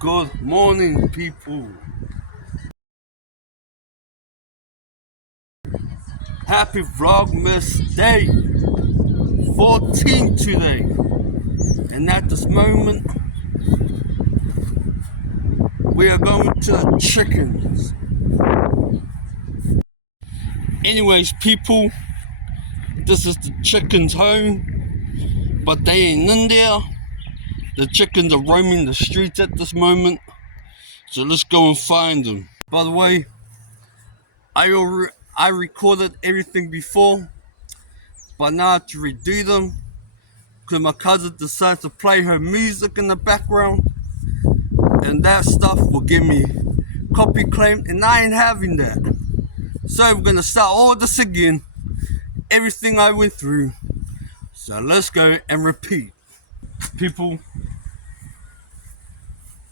Good morning, people. Happy Vlogmas Day 14 today. And at this moment, we are going to the chickens. Anyways, people, this is the chickens' home, but they ain't in there. The chickens are roaming the streets at this moment, so let's go and find them. By the way, I recorded everything before, but now I have to redo them because my cousin decides to play her music in the background, and that stuff will give me copy claim, and I ain't having that. So we're gonna start all this again, everything I went through. So let's go and repeat. People,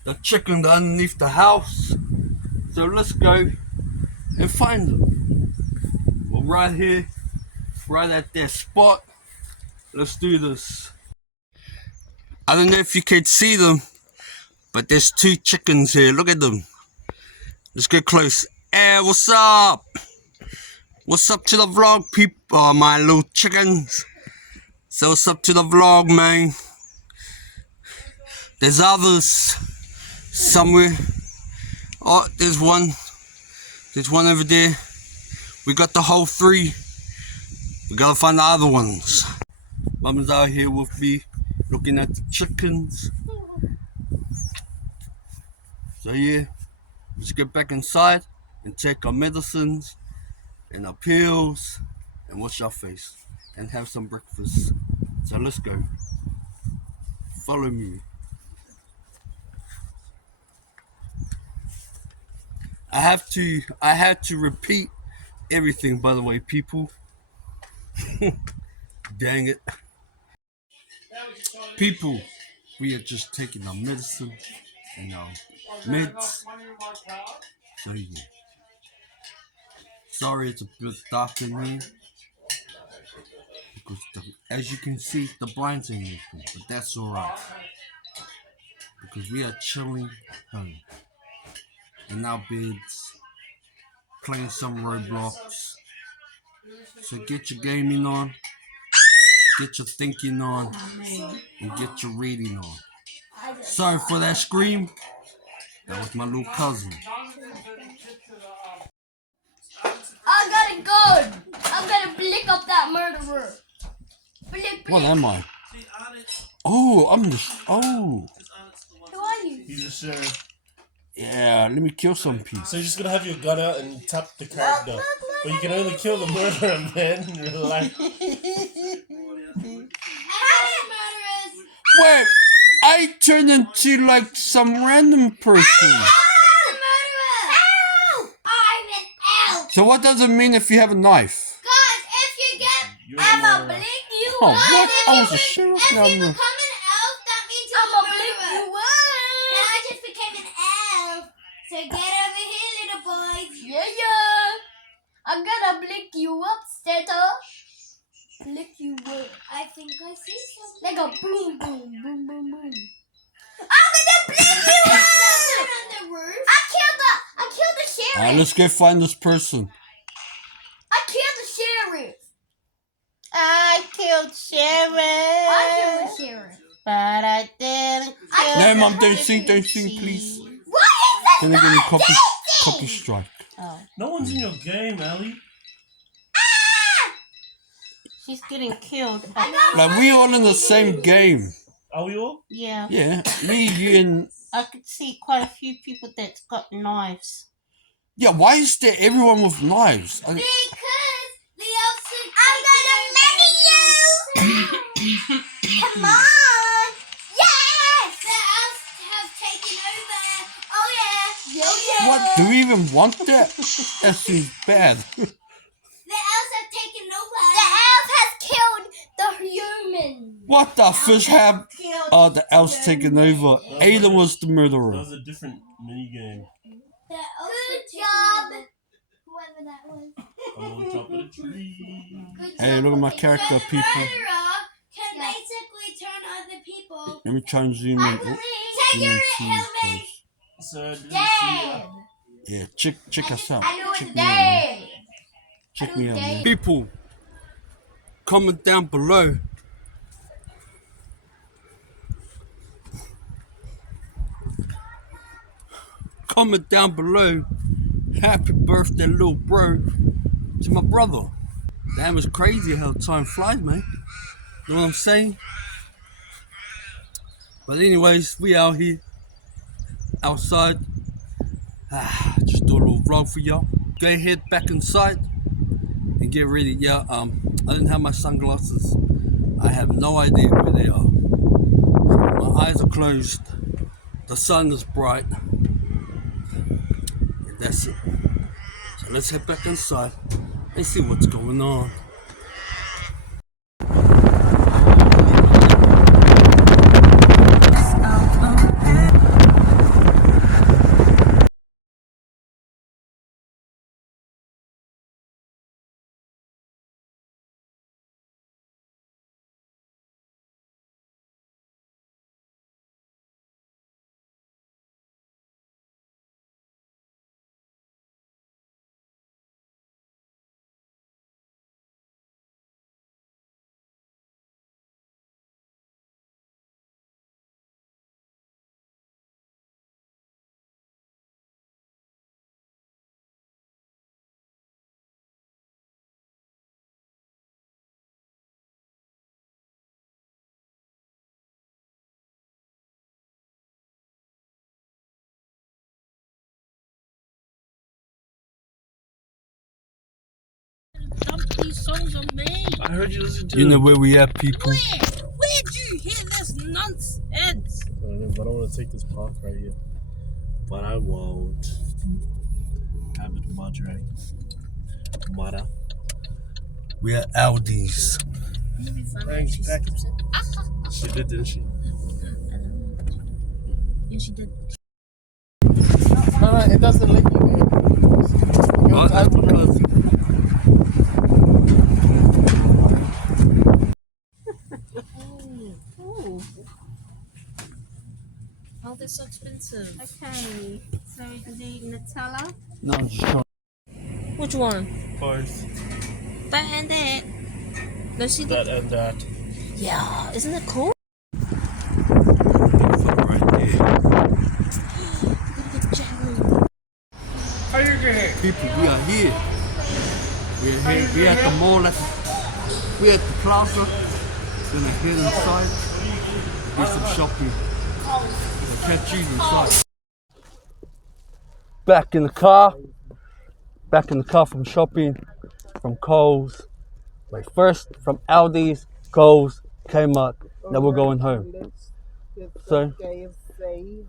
the chickens are underneath the house, so let's go and find them. Well, right here, right at that spot. Let's do this. I don't know if you can see them, but there's two chickens here. Look at them. Let's get close. Hey, what's up? What's up to the vlog, people? My little chickens. So what's up to the vlog, man? There's others somewhere. Oh, there's one. There's one over there. We got the whole three. We gotta find the other ones. Mama's out here with me, looking at the chickens. So yeah, let's get back inside and take our medicines and our pills and wash our face and have some breakfast. So let's go. Follow me. I had to repeat everything, by the way, people. Dang it. People, we are just taking our medicine and our meds. So yeah. Sorry it's a bit dark in here, because as you can see, the blinds ain't open, but that's alright, because we are chilling home in our beds, playing some Roblox. So get your gaming on, get your thinking on, and get your reading on. Sorry for that scream. That was my little cousin. I got it good. I'm gonna blick up that murderer. Blick. What am I? Oh, I'm the. Oh. Who are you? He's a sheriff. Yeah, let me kill some people. So you're just gonna have your gun out and tap the character. But you can only kill the murderer, man. Relax. Wait, I turned into like some random person. So what does it mean if you have a knife? Guys, if you get, I'ma blink you Oh, up. what? I was a sheriff now. If you become an elf, that means I'ma blink you up. And I just became an elf. So get over here, little boys. Yeah. I'm gonna blink you up, Stater. Blink you up. I think I see something. Like a boom, boom, boom, boom, boom. I'm gonna blink you up. On the roof. I killed the sheriff. Alright, let's go find this person. I killed the sheriff. I killed sheriff. But I didn't kill No, Mom, don't sing, please. What is that? Can I get a copy strike? Oh, No one's in your game, Allie. she's getting killed. Like, we all in the same game. Are we all? Yeah. Yeah, me, you, and... I could see quite a few people that's got knives. Yeah, why is there everyone with knives? Because the elves said I'm gonna marry you. Come on. Yes. The elves have taken over. Oh yeah. What? Do we even want that? That seems bad. The elves have taken over. The elf has killed the human. What the fish have? The elves taken over. Aiden was the That murderer. was a different minigame. Good job. Whoever that was. I'm on top of the tree. Hey, look at my character, people. Murderer can basically turn other people. Let me try and zoom in. Take your helmet. So, did you see Dead. Yeah, check us out. I know it's Check me out, man. dead. Check me out, man. People, comment down below. Comment down below. Happy birthday, little bro, to my brother. Damn, it's crazy how time flies, man. You know what I'm saying? But anyways, we out here, outside. Just do a little vlog for y'all. Go ahead back inside and get ready. Yeah, I didn't have my sunglasses. I have no idea where they are. My eyes are closed. The sun is bright. And that's it. So let's head back inside and see what's going on. Dump these songs on me. I heard you listen to You know where we at, people? Where'd you hear this nonsense? I don't know, but I want to take this park right here. But I won't. Have it moderate. Mara. We at Aldi's. She did, didn't she? Yeah, she did. No, it doesn't let you in. Oh, that's because Ooh. Oh, they're so expensive. Okay, so the Nutella. no, I'm just trying. Which one? Both. That and that. No, see That and that. Yeah, isn't it cool? Right there. Good jelly. How you get People, we are here. We are here. We at the mall. We at the plaza. Gonna head inside. Do some shopping. We'll catch you inside. Back in the car. Back in the car from shopping. From Coles. Wait, first from Aldi's, Coles, Kmart. Now we're going home. So,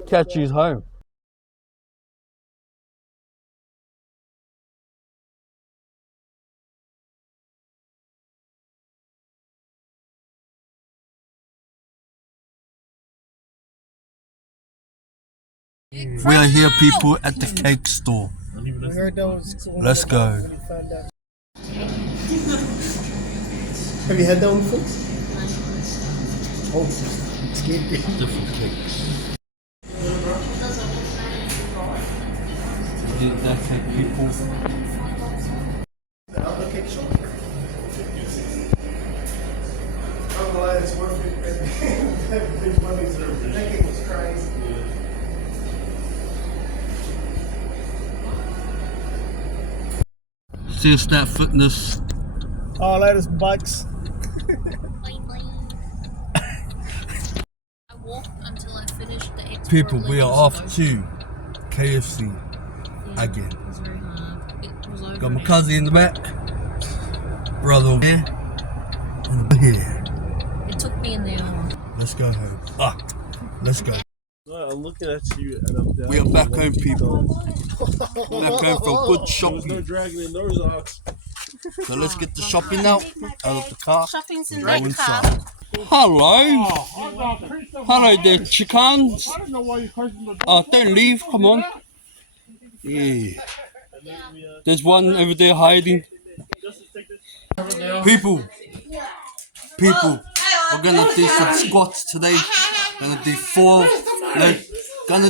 catch you home. We are here, people, at the cake store. I heard those. Let's go. Have you had that one before? Oh, it's good. Different cakes. Did that cake, people? The other cake shop. I'm glad it's worth it. Big money. That cake was crazy. See Snap Fitness. Oh, that is bikes. I walked until I finished the extra. People, we are off to KFC again. It was very hard. It was over. Got my cousin in the back, brother over here, and over here. It took me an hour. Let's go home. Let's go. I'm looking at you and I'm down. We are back home, people. We're back home for good There was no shopping. dragon in those ox. So let's get the shopping out of the car. Shopping's in Go that car. inside. Hello. Hello there, chickens. Oh, don't leave. Come on. Yeah. There's one over there hiding. People. We're gonna do some squats today. Gonna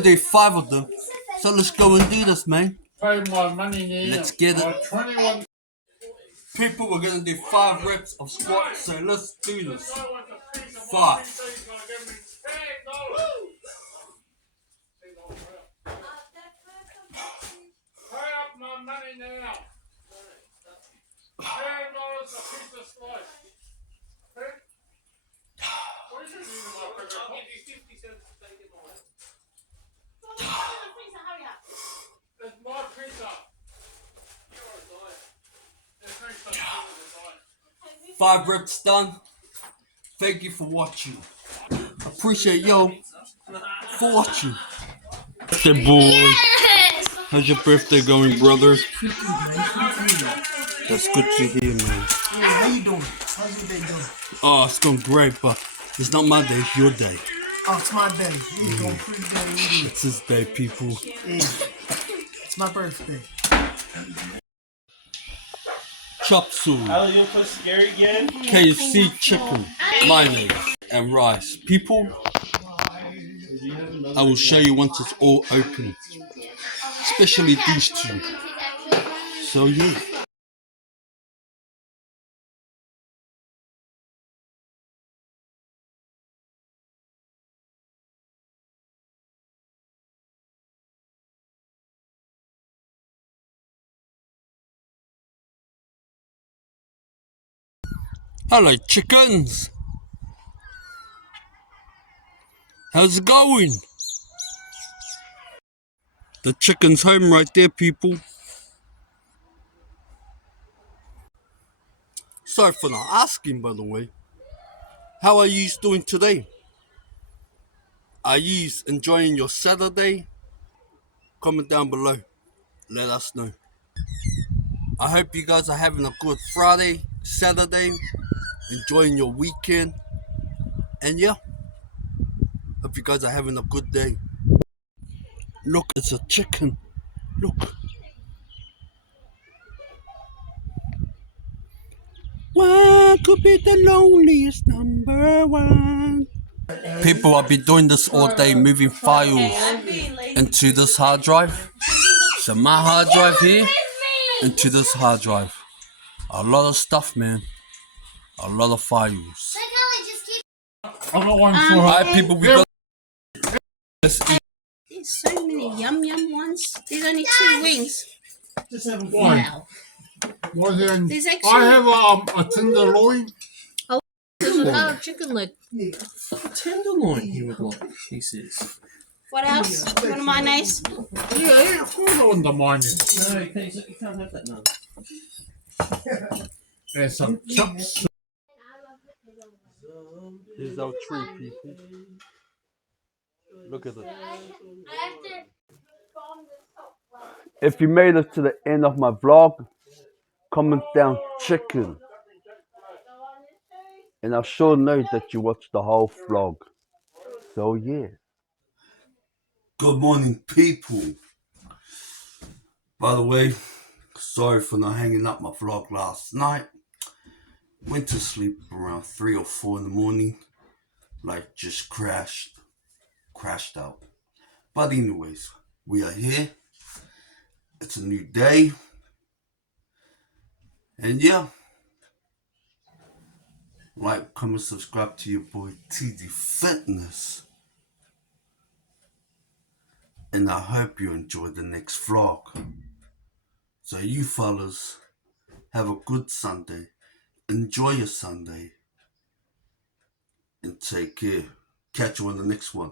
do 5 of them. So let's go and do this, man. Pay my money now. Let's get it. 21. People, we're gonna do 5 reps of squats, so let's do this. 5. Pay up my money now. $10 a piece of slice. What is it? I'll give you 50 cents to take it away. It's my pizza. You're a diet. There's no such thing as a diet. 5 reps done. Thank you for watching. Appreciate y'all for watching. Birthday boy. How's your birthday going, brother? That's good to hear, man. Hey, how you doing? How's your day going? Oh, it's going great, but it's not my day, it's your day. Oh, it's my day. It's going pretty good. It's his day, people. Yeah. It's my birthday. Chop suey, Allie, you play scary again? KFC chicken, mayonnaise, and rice. People, I will show you once it's all open. Especially these two. So yeah. Hello, chickens. How's it going? The chicken's home right there, people. Sorry for not asking, by the way. How are you doing today? Are you enjoying your Saturday? Comment down below. Let us know. I hope you guys are having a good Friday, Saturday, enjoying your weekend. And yeah, hope you guys are having a good day. Look, it's a chicken. Look. One could be the loneliest number one. People, I'll be doing this all day, moving files into this hard drive. So my hard drive here, into this hard drive. A lot of stuff, man. A lot of files. I got one for her. Alright, people, we got. Let's eat. There's so many yum yum ones. There's only 2 wings. Just have One. Wow. Well, then, There's actually I have a tenderloin. there's another chicken leg. tenderloin he would like, he says. What else? You want a mayonnaise? Yeah, of course I want the mine. No, you can't have that none. There's some chops. Here's our tree, people. Look at it. If you made it to the end of my vlog, comment down chicken. And I'll sure know that you watched the whole vlog. So yeah. Good morning, people. By the way, sorry for not hanging up my vlog last night. Went to sleep around 3 or 4 in the morning. Like just crashed out. But anyways, we are here. It's a new day. And yeah. Like, comment, subscribe to your boy TD Fitness. And I hope you enjoy the next vlog. So you fellas, have a good Sunday. Enjoy your Sunday. And take care. Catch you on the next one.